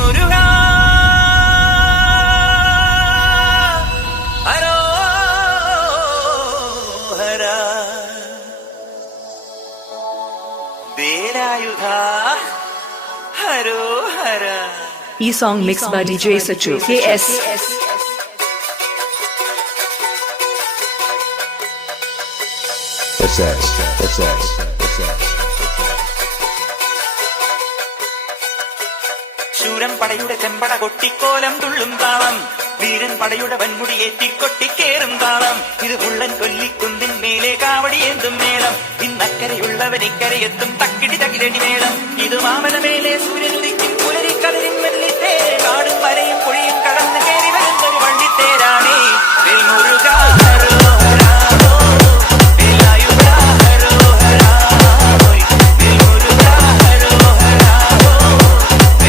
മുരുകാ ഹരോഹരാ വേലായുധാ ഹരോഹരാ. ഈ song mix by DJ Sachu KS. ശൂരൻ പടയുടെ ചെമ്പട കൊട്ടിക്കോലം തുള്ളും താളം, വീരൻ പടയുടെ വൻമുടിയേറ്റിക്കൊട്ടിക്കേറും താളം. ഇത് ഉള്ളൻ കൊല്ലിക്കുന്നിൻ മേലെ കാവടിയേന്തും മേളം, ഇന്നക്കരയുള്ളവൻ ഇക്കരയെത്തും തക്കിടി തകിലടി മേളം. ഇത് മാമല മേലെ സൂര്യൻ